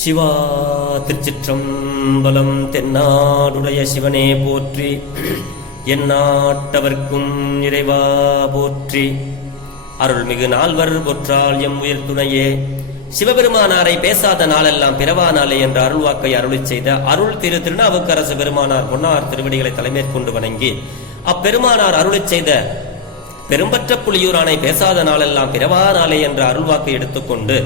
சிவா திருச்சிற்றம்பலம். தென்னாடுடைய சிவனே போற்றி, எந்நாட்டவர்க்கும் இறைவா போற்றி. அருள்மிகு நால்வர் பொற்றால் எம் உயிர் துணையே. சிவபெருமானாரை பேசாத நாளெல்லாம் பிறவா நாளே என்ற அருள்வாக்கை அருளிச் செய்த அருள் திரு திருநாவுக்கரசு பெருமானார் பொன்னார் திருவடிகளை தலைமேற்கொண்டு வணங்கி, அப்பெருமானார் அருளிச் செய்த பெரும்பற்ற புலியூரானை பேசாத நாளெல்லாம் பிறவா நாளே என்ற அருள்வாக்கை எடுத்துக்கொண்டு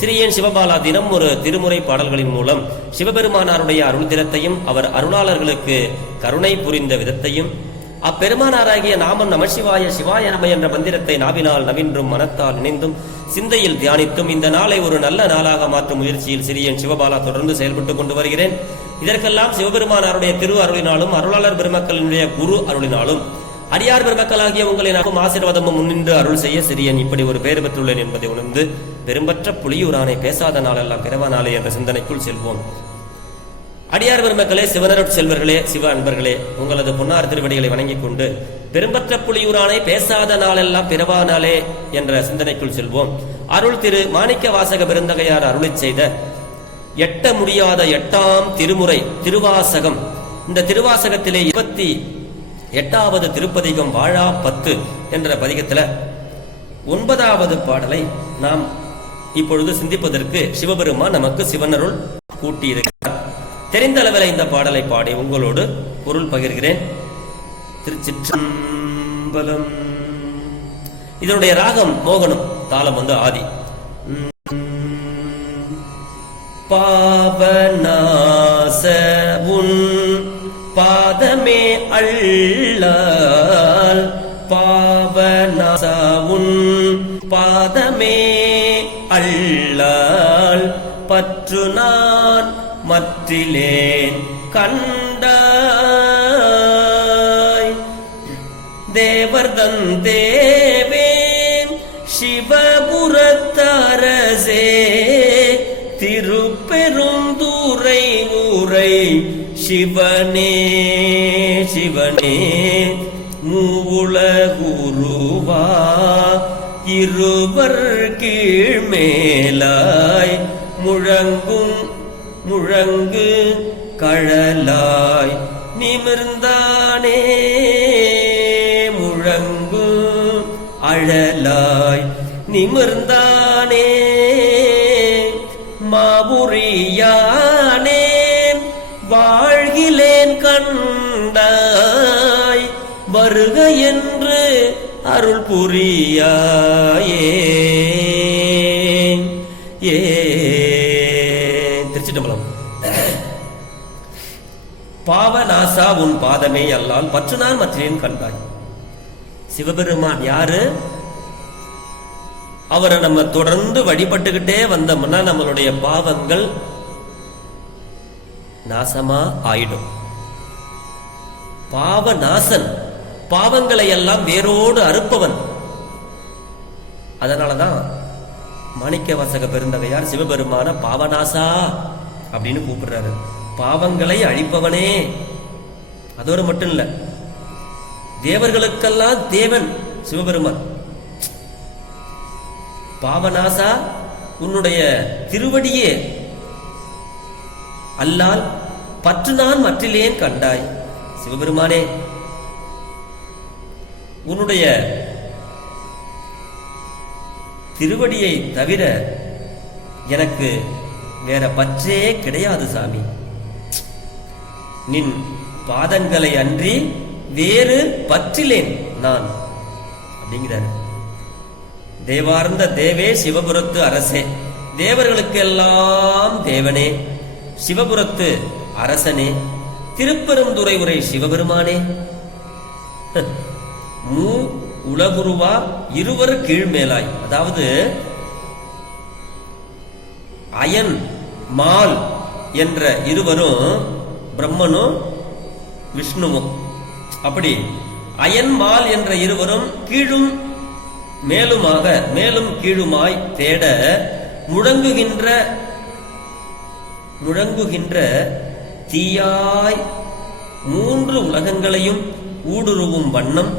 சிறியன் சிவபாலா தினம் ஒரு திருமுறை பாடல்களின் மூலம் சிவபெருமானாருடைய அருள் திறத்தையும் அவர் அருளாளர்களுக்கு கருணை புரிந்த விதத்தையும் அப்பெருமானாராகிய நாமம் நமசிவாய சிவாய நம என்ற மந்திரத்தை நாவினால் நவின்றும் மனத்தால் நினைந்தும் சிந்தையில் தியானித்தும் இந்த நாளை ஒரு நல்ல நாளாக மாற்றும் முயற்சியில் சிறியன் சிவபாலா தொடர்ந்து செயல்பட்டுக் கொண்டு வருகிறேன். இதற்கெல்லாம் சிவபெருமானாருடைய திரு அருளினாலும் அருளாளர் பெருமக்களினுடைய குரு அருளினாலும் அடியார் பெருமக்களாகிய உங்களை நாமும் ஆசீர்வாதமும் முன்னின்று அருள் செய்ய சிறியன் இப்படி ஒரு பெயர் பெற்றுள்ளேன் என்பதை உணர்ந்து பெரும்பற்ற புலியூரானை பேசாத நாளெல்லாம் பிறவா நாளே என்ற சிந்தனைக்குள் செல்வோம். அடியார் பெருமக்களே, சிவனருட் செல்வர்களே, சிவ அன்பர்களே, உங்களது பொன்னார் திருவடிகளை வணங்கிக் கொண்டு பெரும்பற்ற புலியூரானை பேசாத நாளெல்லாம் பிறவா நாளே என்ற சிந்தனைக்குள் செல்வோம். அருள் திரு மாணிக்க வாசக பெருந்தகையார் அருளிச் செய்த எட்ட முடியாத 8ஆம் திருமுறை திருவாசகம். இந்த திருவாசகத்திலே 28வது திருப்பதிகம் வாழா 10 என்ற பதிகத்தில் 9வது பாடலை நாம் இப்பொழுது சிந்திப்பதற்கு சிவபெருமான் நமக்கு சிவனருள் கூட்டியிருக்கிறார். தெரிந்த அளவில் இந்த பாடலை பாடி உங்களோடு பொருள் பகிர்கிறேன். திருச்சிற்றம்பலம். இதனுடைய ராகம் மோகனம், தாளம் ஆதி. பாவநாச உன் பாதமே அள்ளால், பாவநாச உன் பாதமே அள்ளால், பற்று நான் மற்றிலேன் கண்டாய். தேவர்தன் தேவே சிவபுரத்தரசே, திருப்பெருந்துறை ஊரை சிவனே சிவனே, மூவுலகுருவா இருவர் கீழ்மேலாய், முழங்கும் முழங்கு கழலாய் நிமிர்ந்தானே, முழங்கு அழலாய் நிமிர்ந்தானே, மாபுரியானே வாழ்கிலேன் கண்டாய், வருக என்று அருள் புரியாயே. திருச்சிட்டம்பலம். பாவநாசா உன் பாதமே அல்லால், பற்று நான் மற்றேன் கண்டாய். சிவபெருமான் யாரு? அவரை நம்ம தொடர்ந்து வழிபட்டுக்கிட்டே வந்தோம்னா நம்மளுடைய பாவங்கள் நாசமா ஆயிடும். பாவநாசன், பாவங்களை எல்லாம் வேரோடு அறுப்பவன். அதனாலதான் மாணிக்க வாசக பெருந்தகையார் சிவபெருமான பாவநாசா அப்படின்னு கூப்பிடுறாரு. பாவங்களை அழிப்பவனே. அதோடு மட்டும் இல்ல, தேவர்களுக்கெல்லாம் தேவன் சிவபெருமான். பாவநாசா, உன்னுடைய திருவடியே அல்லால் பற்று நான் மற்றிலேன் கண்டாய். சிவபெருமானே, உன்னுடைய திருவடியை தவிர எனக்கு வேற பற்றே கிடையாது சாமி. நின் பாதங்களை அன்றி வேறு பற்றிலேன் நான் அப்படிங்கிறார். தேவார்ந்த தேவே சிவபுரத்து அரசே, தேவர்களுக்கு எல்லாம் தேவனே, சிவபுரத்து அரசனே, திருப்பெருந்துறை உரை சிவபெருமானே, மூ உலகுருவா இருவர் கீழ்மேலாய். அதாவது அயன் மால் என்ற இருவரும் பிரம்மனும் விஷ்ணுவும். அப்படி அயன் மால் என்ற இருவரும் கீழும் மேலுமாக மேலும் கீழுமாய் தேட முழங்குகின்ற தீயாய் 3 உலகங்களையும் ஊடுருவும் வண்ணம்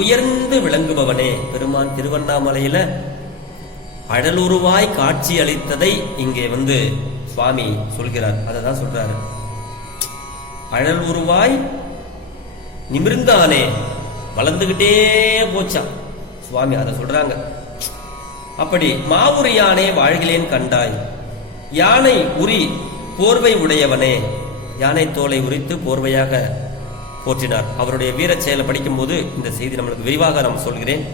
உயர்ந்து விளங்குபவனே. பெருமான் திருவண்ணாமலையில அழலுருவாய் காட்சி அளித்ததை இங்கே சுவாமி சொல்கிறார். அதை தான் சொல்றாரு. அழல் உருவாய் நிமிர்ந்தானே வளர்ந்துகிட்டே போச்சான் சுவாமி, அதை சொல்றாங்க. அப்படி மாவுரி யானே வாழ்கிலேன் கண்டாய், யானை உரி போர்வை உடையவனே, யானை தோலை உரித்து போர்வையாக போற்றினார். அவருடைய வீர செயலை படிக்கும் போது இந்த செய்தி நம்மளுக்கு விரிவாக நான் சொல்கிறேன்.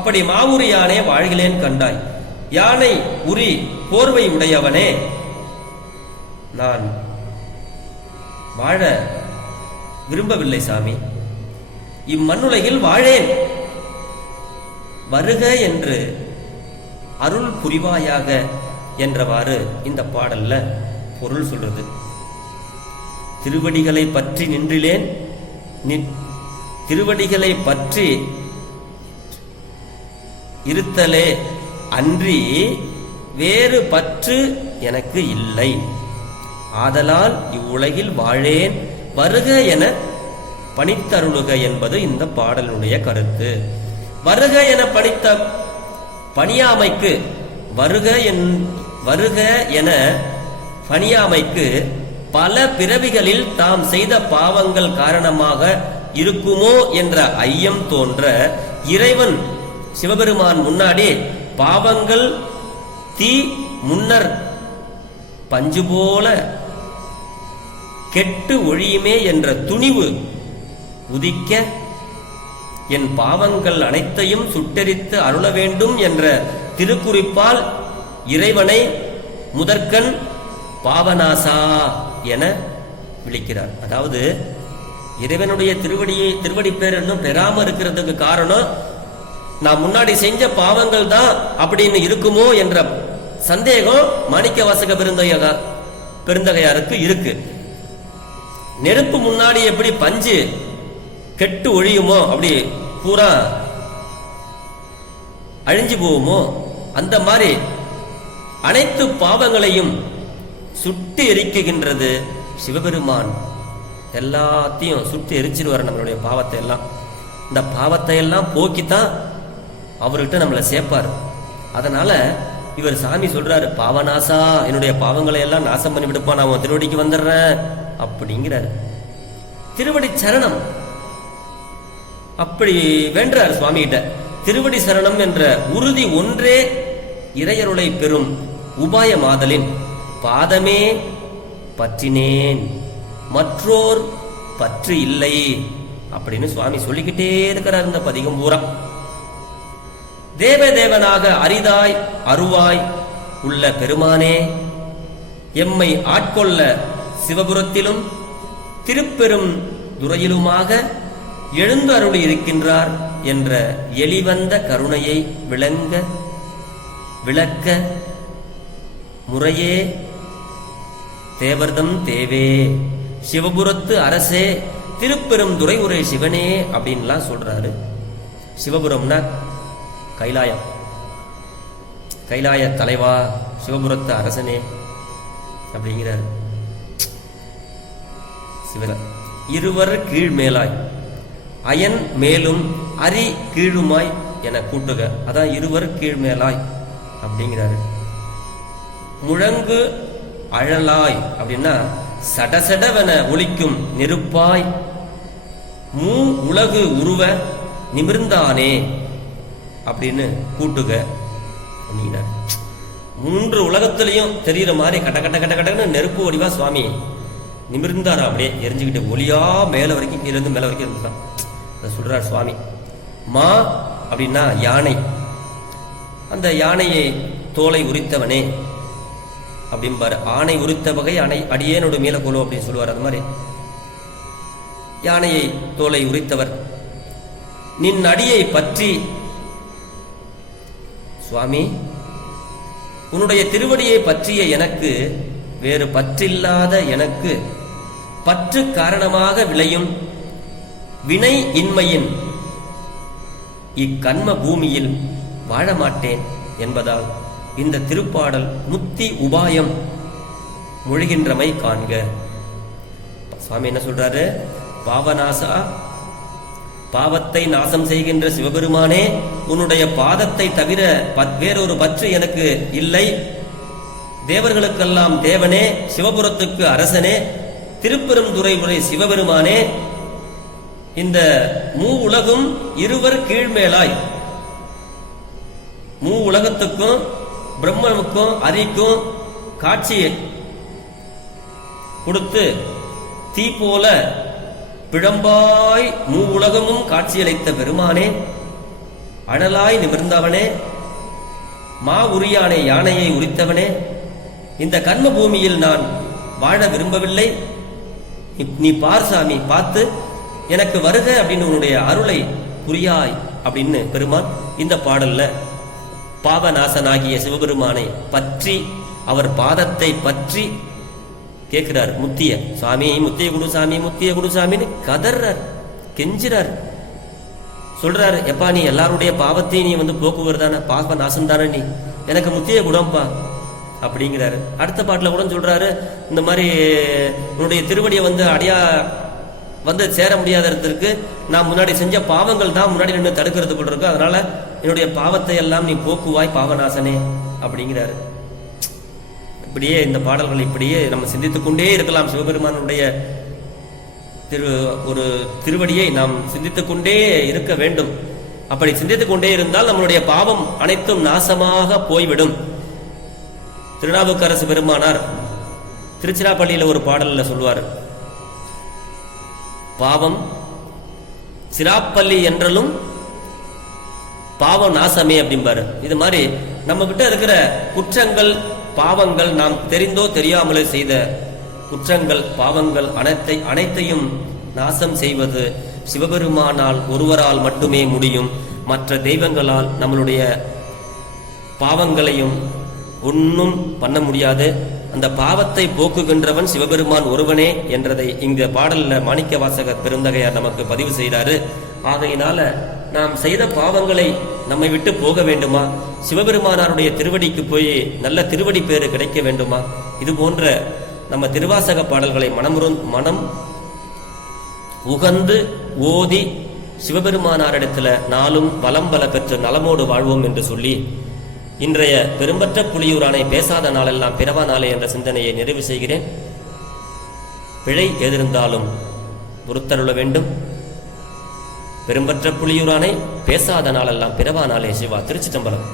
அப்படி மாவுரி யானே வாழ்கிலேன் கண்டாய், யானை உரி போர்வை உடையவனே, நான் வாழ விரும்பவில்லை சாமி, இம்மண்ணுலகில் வாழேன், வருக என்று அருள் புரிவாயாக என்றவாறு இந்த பாடல்ல பொருள் சொல்றது. திருவடிகளை பற்றி நின்றிலேன், திருவடிகளை பற்றி இருத்தலே அன்றி வேறு பற்று எனக்கு இல்லை, ஆதலால் இவ்வுலகில் வாழேன், வருக என பணித்தருளுக என்பது இந்த பாடலுடைய கருத்து. வருக என பணித்த பணியாமைக்கு, வருக என பணியாமைக்கு பல பிறவிகளில் தாம் செய்த பாவங்கள் காரணமாக இருக்குமோ என்ற ஐயம் தோன்ற இறைவன் சிவபெருமான் முன்னாடி பாவங்கள் தீ முன்னர் பஞ்சு போல கெட்டு ஒழியுமே என்ற துணிவு உதிக்க, என் பாவங்கள் அனைத்தையும் சுட்டெரித்து அருள வேண்டும் என்ற திருக்குறிப்பால் இறைவனை முதற்கண் பாவநாசா என விളിக்கிறார். அதாவது இறைவனுடைய திருவடி பேர் இன்னும் பெறாம இருக்கிறதுக்கு காரணம் நான் முன்னாடி செஞ்ச பாவங்கள் தான் அப்படின்னு இருக்குமோ என்ற சந்தேகம் மாணிக்க வாசக பெருந்தகையாருக்கு இருக்கு. நெருப்பு முன்னாடி எப்படி பஞ்சு கெட்டு ஒழியுமோ, அப்படி பூரா அழிஞ்சு போகுமோ, அந்த மாதிரி அனைத்து பாவங்களையும் சுட்டு எரிக்குகின்றது சிவபெருமான். எல்லாத்தையும் சுட்டு எரிச்சிருவார் நம்மளுடைய பாவத்தை எல்லாம். இந்த பாவத்தை எல்லாம் போக்கித்தான் அவர்கிட்ட நம்மளை சேர்ப்பார். அதனால இவர் சாமி சொல்றாரு, பாவநாசா, என்னுடைய பாவங்களை எல்லாம் நாசம் பண்ணி விடுப்பான், நான் திருவடிக்கு வந்துடுறேன் அப்படிங்கிறாரு. திருவடி சரணம் அப்படி வேண்டார் சுவாமி கிட்ட. திருவடி சரணம் என்ற உறுதி ஒன்றே இறையருளை பெறும் உபாயமாதலின் பாதமே பற்றினேன், மற்றோர் பற்று இல்லை அப்படின்னு சுவாமி சொல்லிக்கிட்டே இருக்கிறார் இந்த பதிகம் பூரா. தேவதேவனாக அரிதாய் அருவாய் உள்ள பெருமானே, எம்மை ஆட்கொள்ள சிவபுரத்திலும் திருப்பெரும் துறையிலுமாக எழுந்து அருளி இருக்கின்றார் என்ற எளிவந்த கருணையை விளக்க முறையே தேவர்தம் தேவே, சிவபுரத்து அரசே, திருப்பெரும் துறை உரை சிவனே அப்படின்லாம் சொல்றாரு. சிவபுரம்னா கைலாயம், கைலாய தலைவா, சிவபுரத்து அரசனே அப்படிங்கிறார் சிவன். இருவர் கீழ் மேலாய், அயன் மேலும் அரி கீழுமாய் என கூட்டுக, அதான் இருவர் கீழ் மேலாய் அப்படிங்கிறாரு. முழங்கு அழலாய் அப்படின்னா சடசடவென ஒலிக்கும் நெருப்பாய், மூ உலகு உருவ நிமிர்ந்தானே அப்படின்னு கூட்டுக. மூன்று உலகத்திலையும் தெரிகிற மாதிரி கட்ட கட்ட கட்ட கட்டன்னு நெருப்பு வடிவா சுவாமி நிமிர்ந்தாரா, அப்படியே எரிஞ்சுக்கிட்டு ஒளியா மேல வரைக்கும் கீழே இருந்து மேல வரைக்கும் இருந்தான். அதை சொல்றார் சுவாமி. மா அப்படின்னா யானை, அந்த யானையை தோலை உரித்தவனே அப்படிம்பாரு. ஆணை உரித்த வகை அடியேனோட மேல கோலோ அப்படின்னு சொல்லுவார். அது மாதிரி யானையை தோலை உரித்தவர். நின் அடியை பற்றி சுவாமி, உன்னுடைய திருவடியை பற்றிய எனக்கு, வேறு பற்றில்லாத எனக்கு பற்று காரணமாக விளையும் வினை இன்மையின் இக்கண்ம பூமியில் வாழமாட்டேன் என்பதால் இந்த திருப்பாடல் முத்தி உபாயம் மொழிகின்றமை காண்க. சுவாமி என்ன சொல்றாரு? பாவநாசா, பாவத்தை நாசம் செய்கின்ற சிவபெருமானே, உன்னுடைய பாதத்தை தவிர வேறொரு பற்று எனக்கு இல்லை. தேவர்களுக்கெல்லாம் தேவனே, சிவபுரத்துக்கு அரசனே, திருப்பெருந்துறை உரை சிவபெருமானே, இந்த உலகும் இருவர் கீழ்மேலாய், உலகத்துக்கும் பிரம்மனுக்கும் அரிக்கும் காட்சியை கொடுத்து தீ போல பிழம்பாய் உலகமும் காட்சியளித்த பெருமானே, அழலாய் நிமிர்ந்தவனே, உரியானை யானையை உரித்தவனே, இந்த கர்ம பூமியில் நான் வாழ விரும்பவில்லை, நீ பார் சாமி, பார்த்து எனக்கு வருக அப்படின்னு உன்னுடைய அருளை புரியாய் அப்படின்னு பெருமான் இந்த பாடல்ல பாவநாசனாகிய சிவபெருமானை பற்றி, அவர் பாதத்தை பற்றி கேட்கிறார். முத்திய சாமி, முத்திய குடு சாமி, முத்திய குடு சாமின்னு கதறார், கெஞ்சிறார். சொல்றாரு, எப்பா நீ எல்லாருடைய பாவத்தையும் நீ போக்குவர் தானே, பாவ நாசம் தானே, நீ எனக்கு முத்திய குடம்பா அப்படிங்கிறாரு. அடுத்த பாட்டுல கூட சொல்றாரு, இந்த மாதிரி உன்னுடைய திருவடியை அடையா சேர முடியாததற்கு நான் முன்னாடி செஞ்ச பாவங்கள் தான் முன்னாடி நின்று தடுக்கிறது போல இருக்கு, அதனால என்னுடைய பாவத்தை எல்லாம் நீ போக்குவாய் பாவநாசனே அப்படிங்கிறாரு. இப்படியே இந்த பாடல்கள் இப்படியே நம்ம சிந்தித்துக் கொண்டே இருக்கலாம். சிவபெருமானுடைய ஒரு திருவடியை நாம் சிந்தித்துக் கொண்டே இருக்க வேண்டும். அப்படி சிந்தித்துக் கொண்டே இருந்தால் நம்மளுடைய பாவம் அனைத்தும் நாசமாக போய்விடும். திருநாவுக்கரசு பெருமானார் திருச்சிராப்பள்ளியில ஒரு பாடல்ல சொல்வார், பாவம் சிராப்பள்ளி என்றாலும் பாவம் நாசமே அப்படிம்பாரு. இது மாதிரி நம்ம கிட்ட இருக்கிற குற்றங்கள் பாவங்கள், நாம் தெரிந்தோ தெரியாமலே செய்த குற்றங்கள் பாவங்கள் அனைத்தையும் நாசம் செய்வது சிவபெருமானால் ஒருவரால் மட்டுமே முடியும். மற்ற தெய்வங்களால் நம்மளுடைய பாவங்களையும் ஒன்றும் பண்ண முடியாது. அந்த பாவத்தை போக்குகின்றவன் சிவபெருமான் ஒருவனே என்றதை இந்த பாடல்ல மாணிக்க வாசகர் பெருந்தகையார் நமக்கு பதிவு செய்கிறாரு. ஆகையினால நாம் செய்த பாவங்களை நம்மை விட்டு போக வேண்டுமா, சிவபெருமானாருடைய திருவடிக்கு போய் நல்ல திருவடி பேரு கிடைக்க வேண்டுமா, இது போன்ற நம்ம திருவாசக பாடல்களை மனம் உகந்து ஓதி சிவபெருமானாரிடத்துல நாளும் வலம் பல பெற்று நலமோடு வாழ்வோம் என்று சொல்லி இன்றைய பெரும்பற்ற புலியூரானை பேசாத நாளெல்லாம் பிறவா நாளே என்ற சிந்தனையை நிறைவு செய்கிறேன். பிழை எதிர்ந்தாலும் பொறுத்தருள வேண்டும். பெரும்பற்ற புலியூரானை பேசாத நாளெல்லாம் பிறவா நாளே. சிவா. திருச்சிற்றம்பலம்.